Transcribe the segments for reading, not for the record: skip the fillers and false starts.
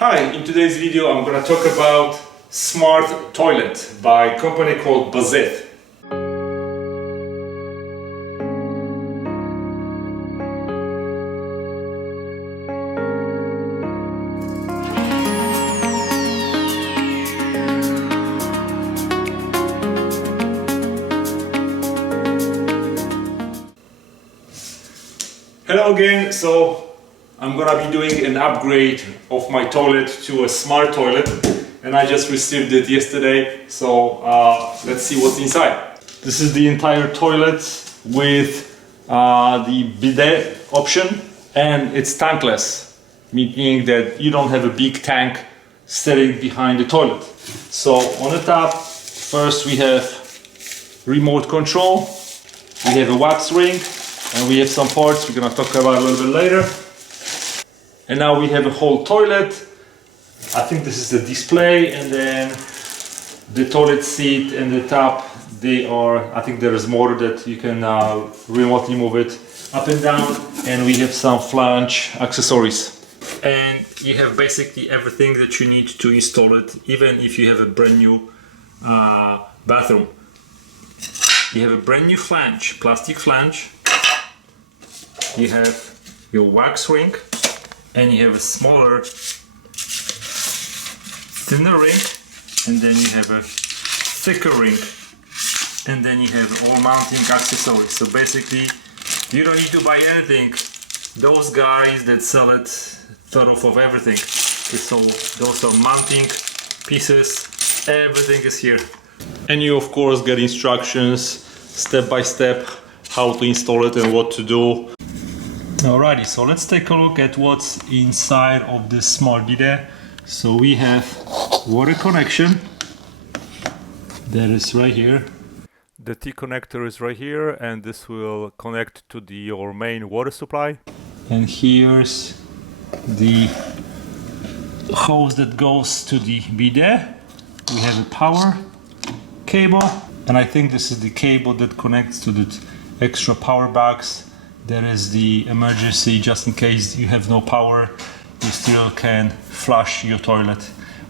Hi, in today's video I'm gonna talk about smart toilet by a company called Bazyths. Hello again. So I'm gonna be doing an upgrade of my toilet to a smart toilet, and I just received it yesterday. So let's see what's inside. This is the entire toilet with the bidet option, and it's tankless, meaning that you don't have a big tank sitting behind the toilet. So on the top, first we have remote control, we have a wax ring, and we have some parts we're gonna talk about a little bit later. And now we have a whole toilet. I think this is the display, and then the toilet seat and the top, they are, I think there is more that you can remotely move it up and down. And we have some flange accessories. And you have basically everything that you need to install it, even if you have a brand new bathroom. You have a brand new flange, plastic flange. You have your wax ring, and you have a smaller, thinner ring, and then you have a thicker ring, and then you have all mounting accessories. So basically, you don't need to buy anything. Those guys that sell it thought of everything. So those are mounting pieces, everything is here. And you of course get instructions step by step how to install it and what to do. Alrighty, so let's take a look at what's inside of this smart bidet. So we have water connection, that is right here. The T connector is right here, and this will connect to your main water supply. And here's the hose that goes to the bidet. We have a power cable, and I think this is the cable that connects to the extra power box. There is the emergency, just in case you have no power, you still can flush your toilet.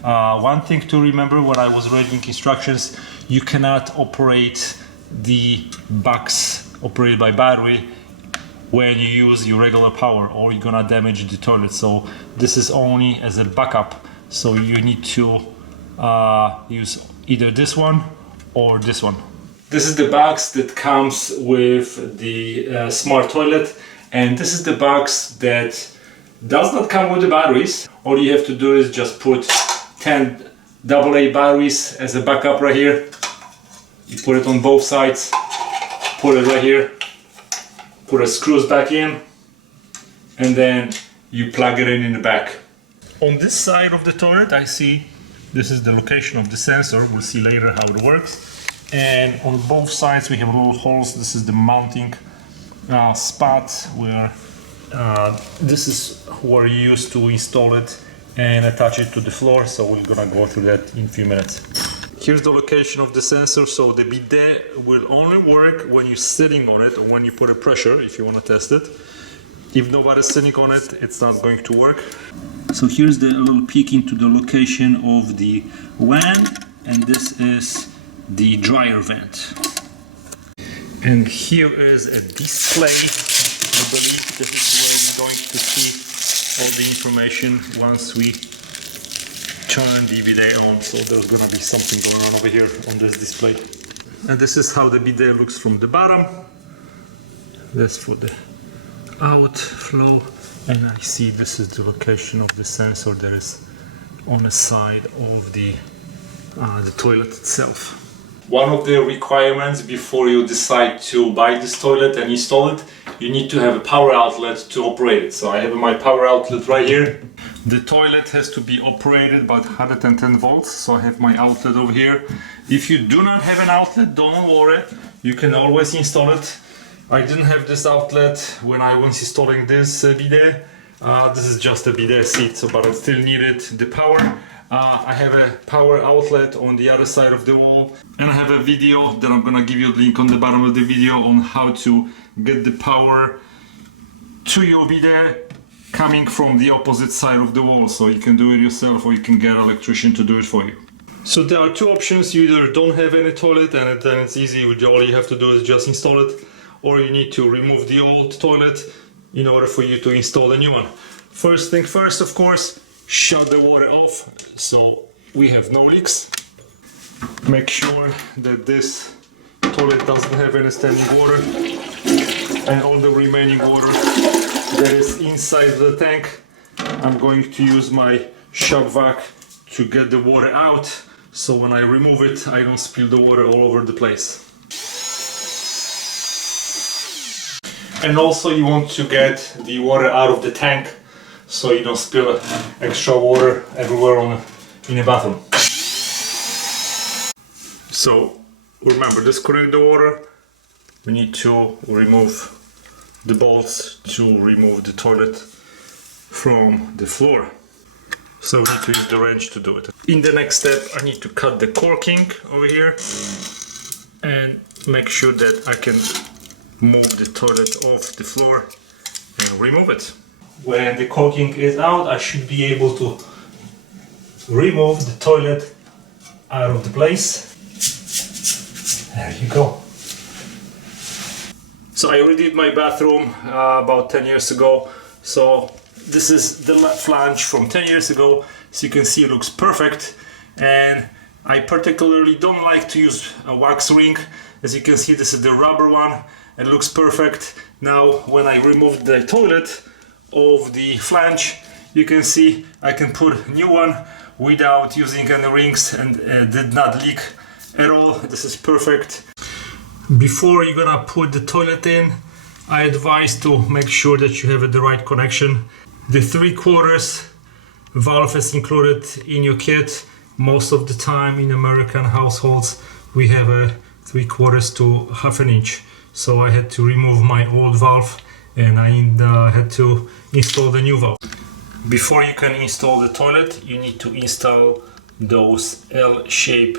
One thing to remember when I was reading instructions, you cannot operate the box operated by battery when you use your regular power, or you're gonna damage the toilet. So this is only as a backup. So you need to use either this one or this one. This is the box that comes with the smart toilet, and this is the box that does not come with the batteries. All you have to do is just put 10 AA batteries as a backup right here. You put it on both sides, put it right here, put the screws back in, and then you plug it in the back. On this side of the toilet, I see this is the location of the sensor. We'll see later how it works. And on both sides we have little holes. This is the mounting spot where this is where you use to install it and attach it to the floor. So we're gonna go through that in a few minutes. Here's the location of the sensor. So the bidet will only work when you're sitting on it or when you put a pressure, if you want to test it. If nobody's sitting on it, it's not going to work. So here's the little peek into the location of the WAN, and this is the dryer vent. And here is a display. I believe this is where we're going to see all the information once we turn the bidet on. So there's going to be something going on over here on this display. And this is how the bidet looks from the bottom. That's for the outflow. And I see this is the location of the sensor that is on the side of the toilet itself. One of the requirements before you decide to buy this toilet and install it, you need to have a power outlet to operate it. So I have my power outlet right here. The toilet has to be operated by 110 volts, so I have my outlet over here. If you do not have an outlet, don't worry, you can always install it. I didn't have this outlet when I was installing this bidet. This is just a bidet seat, so, but I still needed the power. I have a power outlet on the other side of the wall, and I have a video that I'm gonna give you a link on the bottom of the video on how to get the power to your bidet coming from the opposite side of the wall, so you can do it yourself or you can get an electrician to do it for you. So there are two options: you either don't have any toilet and then it's easy, all you have to do is just install it, or you need to remove the old toilet in order for you to install a new one. First thing first, of course, shut the water off so we have no leaks. Make sure that this toilet doesn't have any standing water, and all the remaining water that is inside the tank, I'm going to use my shock vac to get the water out, so when I remove it I don't spill the water all over the place. And also you want to get the water out of the tank so you don't spill extra water everywhere in the bathroom. So remember, disconnect the water. We need to remove the bolts to remove the toilet from the floor. So we need to use the wrench to do it. In the next step, I need to cut the corking over here and make sure that I can move the toilet off the floor and remove it. When the corking is out, I should be able to remove the toilet out of the place. There you go. So I redid my bathroom about 10 years ago. So this is the flange from 10 years ago. So you can see it looks perfect. And I particularly don't like to use a wax ring. As you can see, this is the rubber one. It looks perfect. Now when I removed the toilet of the flange, you can see I can put a new one without using any rings, and did not leak at all. This is perfect. Before you're gonna put the toilet in, I advise to make sure that you have the right connection. The 3/4 valve is included in your kit. Most of the time in American households we have a 3/4 to 1/2 inch. So I had to remove my old valve and I had to install the new valve. Before you can install the toilet, you need to install those L-shaped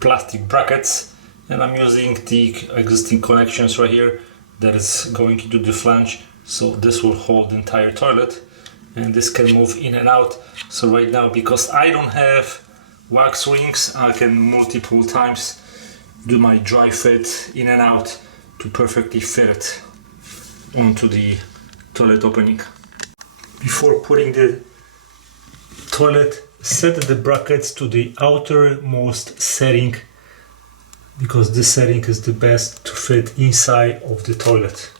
plastic brackets, and I'm using the existing connections right here that is going into the flange, so this will hold the entire toilet and this can move in and out. So right now, because I don't have wax rings, I can multiple times do my dry fit in and out to perfectly fit it onto the toilet opening. Before putting the toilet, set the brackets to the outermost setting, because this setting is the best to fit inside of the toilet.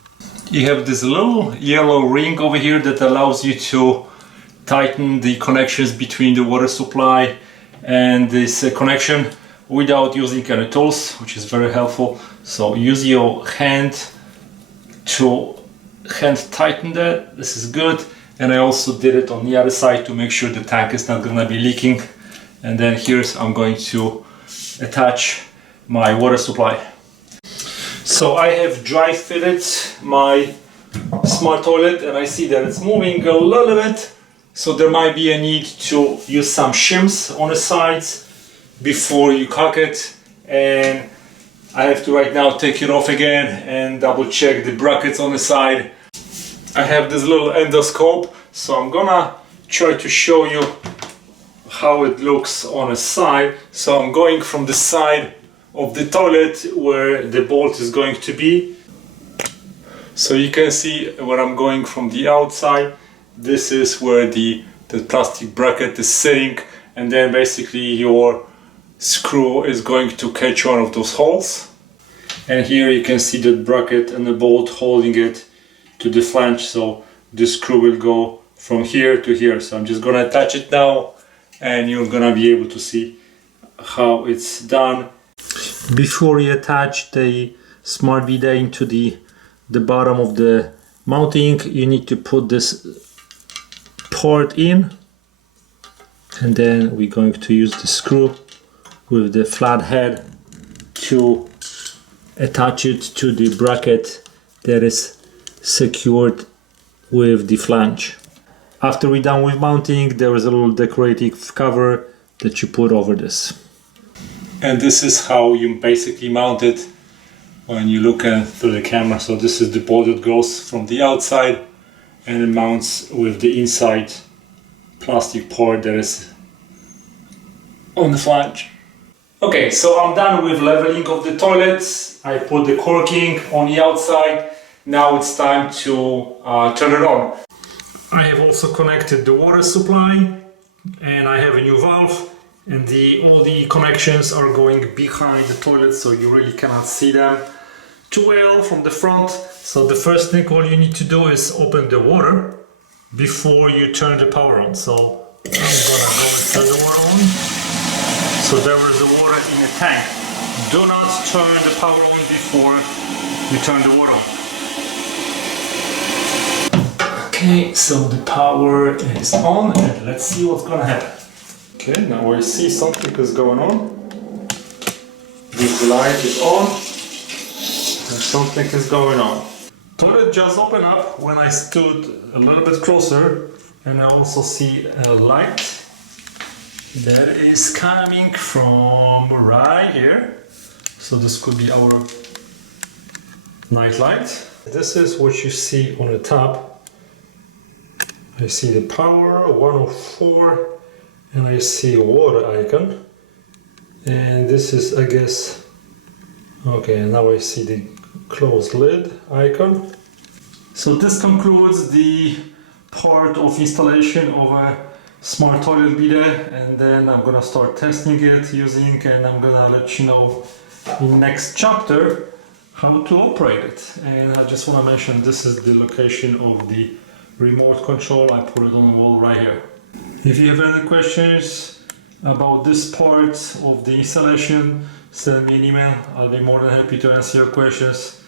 You have this little yellow ring over here that allows you to tighten the connections between the water supply and this connection without using any tools, which is very helpful. So use your hand to tighten that. This is good. And I also did it on the other side to make sure the tank is not going to be leaking. And then here's I'm going to attach my water supply. So I have dry fitted my smart toilet and I see that it's moving a little bit. So there might be a need to use some shims on the sides before you cock it. And I have to right now take it off again and double check the brackets on the side. I have this little endoscope, so I'm gonna try to show you how it looks on a side. So I'm going from the side of the toilet where the bolt is going to be. So you can see when I'm going from the outside, this is where the plastic bracket is sitting, and then basically your screw is going to catch one of those holes. And here you can see the bracket and the bolt holding it to the flange, so the screw will go from here to here. So I'm just gonna attach it now and you're gonna be able to see how it's done. Before you attach the smart bidet into the bottom of the mounting, you need to put this part in, and then we're going to use the screw with the flat head to attach it to the bracket that is secured with the flange. After we're done with mounting, there is a little decorative cover that you put over this. And this is how you basically mount it when you look through the camera. So this is the bolt that goes from the outside and it mounts with the inside plastic part that is on the flange. Okay, so I'm done with leveling of the toilets. I put the corking on the outside. Now it's time to turn it on. I have also connected the water supply, and I have a new valve, and all the connections are going behind the toilet, so you really cannot see them too well from the front. So the first thing all you need to do is open the water before you turn the power on. So I'm gonna go and turn the water on. So there is the water in the tank. Do not turn the power on before you turn the water on. Okay, so the power is on, and let's see what's gonna happen. Okay, now I see something is going on. This light is on, and something is going on. Toilet just opened up when I stood a little bit closer, and I also see a light that is coming from right here. So this could be our night light. This is what you see on the top. I see the power 104, and I see a water icon, and this is, I guess, okay, now I see the closed lid icon. So this concludes the part of installation of a smart toilet bidet, and then I'm gonna start testing it using, and I'm gonna let you know in the next chapter how to operate it. And I just want to mention this is the location of the remote control. I put it on the wall right here. If you have any questions about this part of the installation, send me an email. I'll be more than happy to answer your questions.